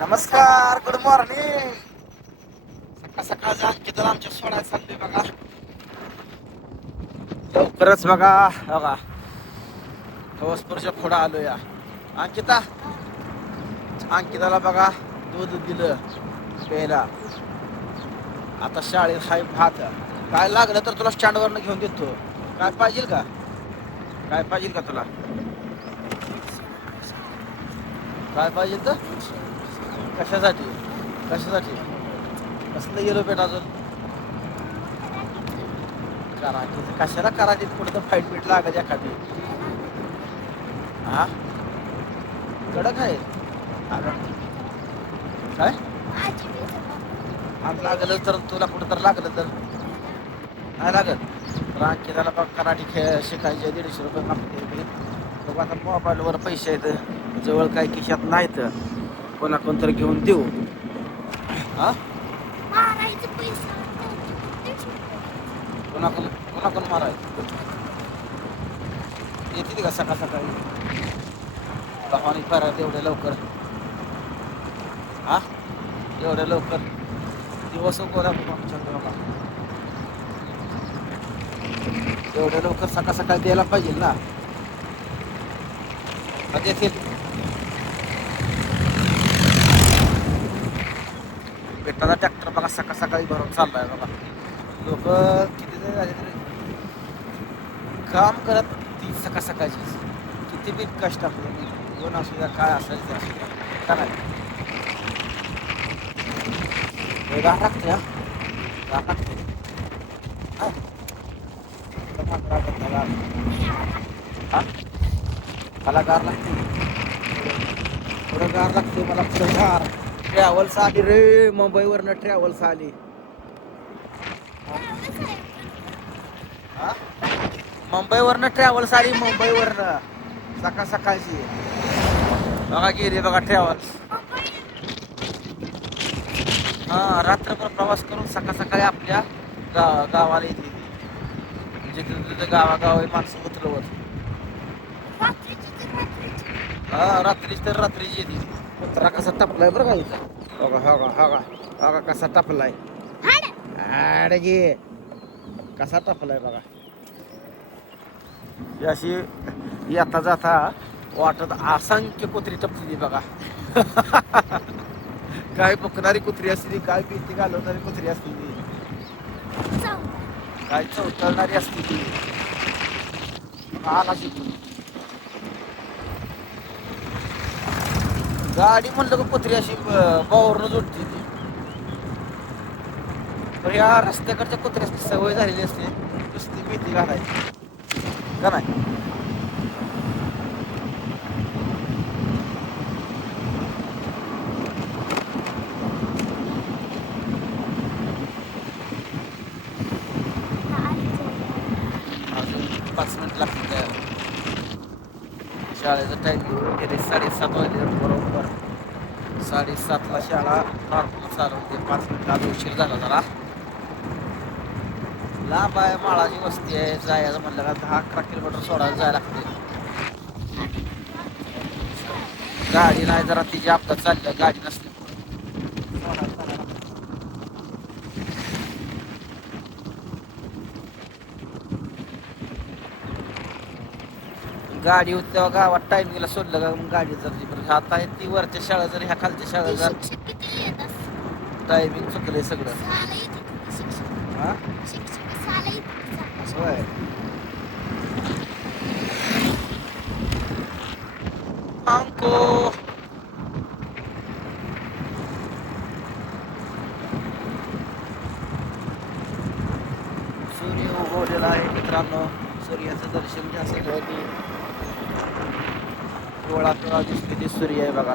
नमस्कार, good morning. सकाळ सकाळचा अंकित आमच्या सोडायला चाललोय बघा. लवकरच बघा बघा हवसपूरच्या पुढं आलो या. अंकिताला बघा दूध दिलं प्यायला. आता शाळेत हाय भात. काय लागलं तर तुला स्टँडवरनं घेऊन देतो. काय पाहिजे का? काय पाहिजे का तुला? काय पाहिजे तर कशासाठी कशासाठी कसलं गेलो बेटा अजून कराटे कशाला कराटे कुठं तर फाईट बीट लागत एखादी. हा कडक आहे. काय आग लागलं तर तुला कुठं तर लागलं तर नाही लागत. रांकीला बघ कराटे खेळ शिकायचे 150 रुपये मागते. बघ आता मोबाईलवर पैसे आहेत जवळ काही खिशात नाहीत. कोणा कोणतरी घेऊन देऊ. हा कोणाकोण मारायचं येते का सकाळ सकाळी पाणी भरायला एवढ्या लवकर? हा एवढ्या लवकर दिवस उगवला चंद्रमा. एवढ्या लवकर सकाळ सकाळी द्यायला पाहिजे ना. कधी येतील बेटाचा ट्रॅक्टर बघा सकाळ सकाळी भरून चाललाय बघा. लोक किती जरी झाले तरी काम करत ती सकाळ सकाळची. किती बी कष्ट आपलं ऊन असू द्या काय असायचं असू द्या का नाही. गाठ लागते. गाठ लागते मला गार लागते. पुढं गार लागते मला. पुढं गार ट्रॅव्हल्स आली रे मुंबईवरनं. ट्रॅव्हल्स आली. हा मुंबईवरनं ट्रॅव्हल्स आली. मुंबईवरनं सकाळ सकाळची बघा गेली बघा ट्रॅव्हल्स. हा रात्रभर प्रवास करून सकाळ सकाळी आपल्या गावाला येते. जिथे तिथे गावागाव माणसं उतरवत. हा रात्रीच तर रात्रीच येते. कुत्रा कसा टपलाय बरं का इथं. बघा बघा बघा बघा कसा टपलाय. आडगे कसा टपलाय बघा. अशी येता जाता वाटत असंख्य कुत्री टपली बघा. काय बकणारी कुत्री असते, काय भीती घालवणारी कुत्री असते, काय चौतळणारी असते ती. आला शिकून गाडी म्हणलं का कुत्री अशी बावरनं जोडते ती. पण या रस्त्याकडच्या कुत्र्याची सवय झालेली असते नुसती भीती घालायची का नाही. अजून 5 मिनिट लागतील. शाळेचं टाइम गेले 7:30 वाजले बरोबर. 7:30ला शाळा नॉर्मल चालू होते. 5 मिनिटात उशीर झाला जरा. लांब आहे माळाची वस्ती आहे. जायचं म्हणलं का 10-11 किलोमीटर सोडायला जायला लागते. गाडी नाही जरा तिची अपघात चालल्या गाडी नसली. गाडी होती तेव्हा गावात टायमिंगला सोडलं का मग गाडी जाते. पण आता ती वरच्या शाळा जर ह्या खालच्या शाळा जर टायमिंग चुकलंय सगळं. हा होय अंको सूर्य उगवलेला आहे मित्रांनो. सूर्याचं दर्शन घ्यासाठी डोळा डोळा दिसते ते सूर्य आहे बघा.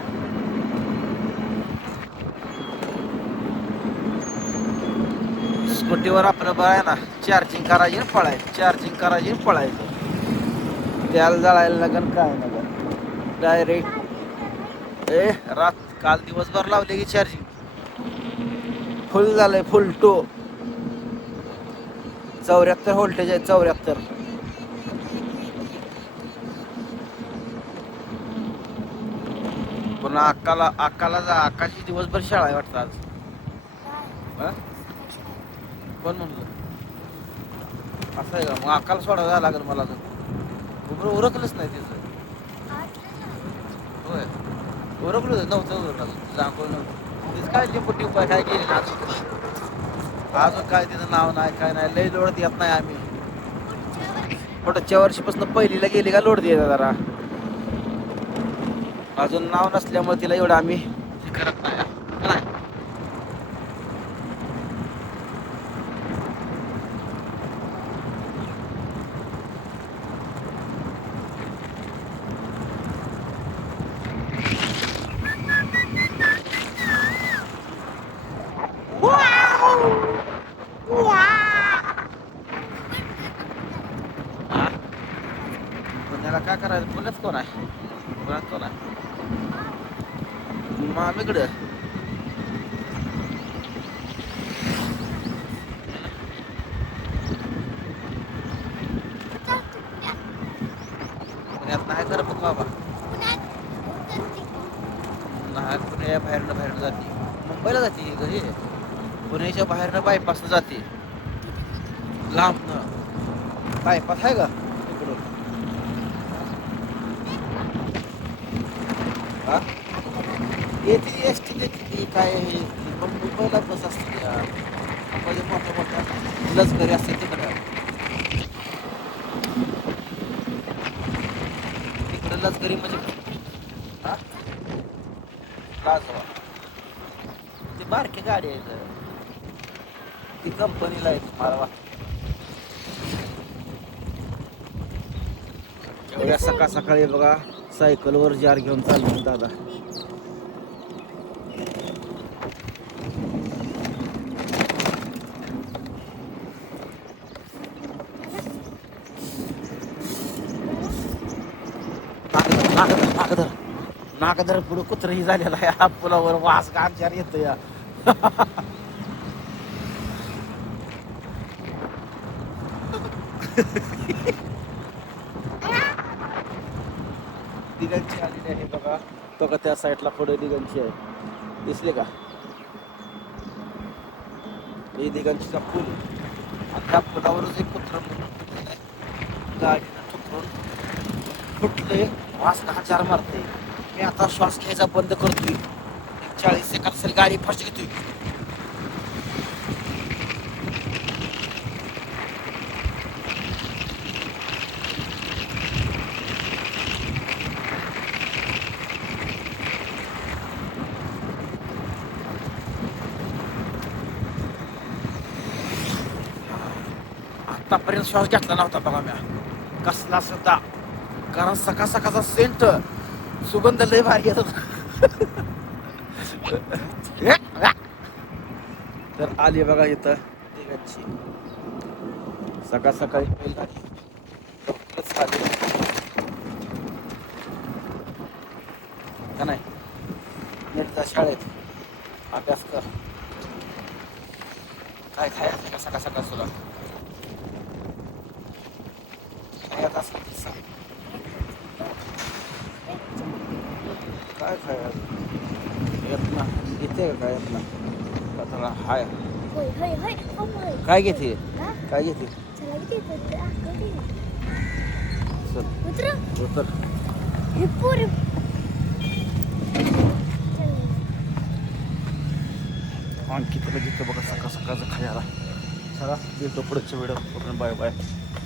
स्कूटीवर आपलं बघ आहे ना चार्जिंग करायची पळायचं. चार्जिंग करायची पळायचं. त्याला जळायला लागन काय नगर डायरेक्ट काल दिवसभर लावले की चार्जिंग फुल झालंय. फुल टू 74 व्होल्टेज आहे. 74. पण अक्काची दिवसभर शाळा आहे वाटतं आज. हा? कोण म्हणलं? असं आहे का? मग अक्काला सोडा जायला लागेल मला तर. उरकलंच नाही तिचं. होय, उरकलं नव्हतं उरकलं जांभूळ नव्हतं. तीच काय लिंबू टिंबा काय गेली ना अजून काय तिचं नाव नाही काय नाही. लई लोड देत नाही आम्ही. पुढच्या वर्षीपासून पहिलीला गेली का लोड द्यायचा जरा. अजून नाव नसल्यामुळे तिला एवढं आम्ही हे करत नाही. नाही. हा? पुण्याला काय करायचं? पुण्यात कोण आहे? पुण्यात कोण आहे? मामीकडं. पुण्यात नाही करत बघ बाबा. नाही, पुण्याच्या बाहेरनं जाते. मुंबईला जाते घरी. पुण्याच्या बाहेरनं बायपासनं जाते. लांबनं बायपास आहे का तिकडून? हा, येते एस टी देते ती काय. पण मुंबईला बस असते त्या मुंबईच्या मोठ्या मोठ्या लष्करी असते तिकडं. तिकडं लष्करी म्हणजे हा, लाजवा ती बारकी गाडी आहे तर. ती कंपनीला आहे मला वाटतं. एवढ्या सकाळ सकाळी बघा सायकलवर जार घेऊन चाललो दादा. नागधर नागधर पुढे कुत्रही झालेला आहे. हा पुलावर वास गांजार येतो या. दिगंची आलेली आहे बघा. तो का त्या साईडला पुढे दिगंची आहे. दिसले का? हे दिगंचीचा पूल. आणि त्या पुलावरच एक कुत्र गाडीनं ठुकरून फुटले. वास गांजार मारते. मी आता श्वास घ्यायचा बंद करतोय. 40 सेकंद गाडी फास्ट घेतोय. आतापर्यंत श्वास घेतला नव्हता बघा मी कसला सुद्धा. कारण सकाळ सकाळचा सेंट सुगंध लय भारी येत होता. तर आली बघा इथं दिगंची. सकाळ सकाळी पहिला आली का नाही. नेटचा शाळेत अभ्यास कर. काय खायचं का सकाळ सकाळ तुला? खायचं असं काय खायचं येत ना. घेते का काय येत ना? हाय काय घेते? काय घेते? उतर. आणखी तुला घेतो बघा सकाळ सकाळचं खायला. चला भेटतो पुढच्या व्हिडिओ. Bye bye.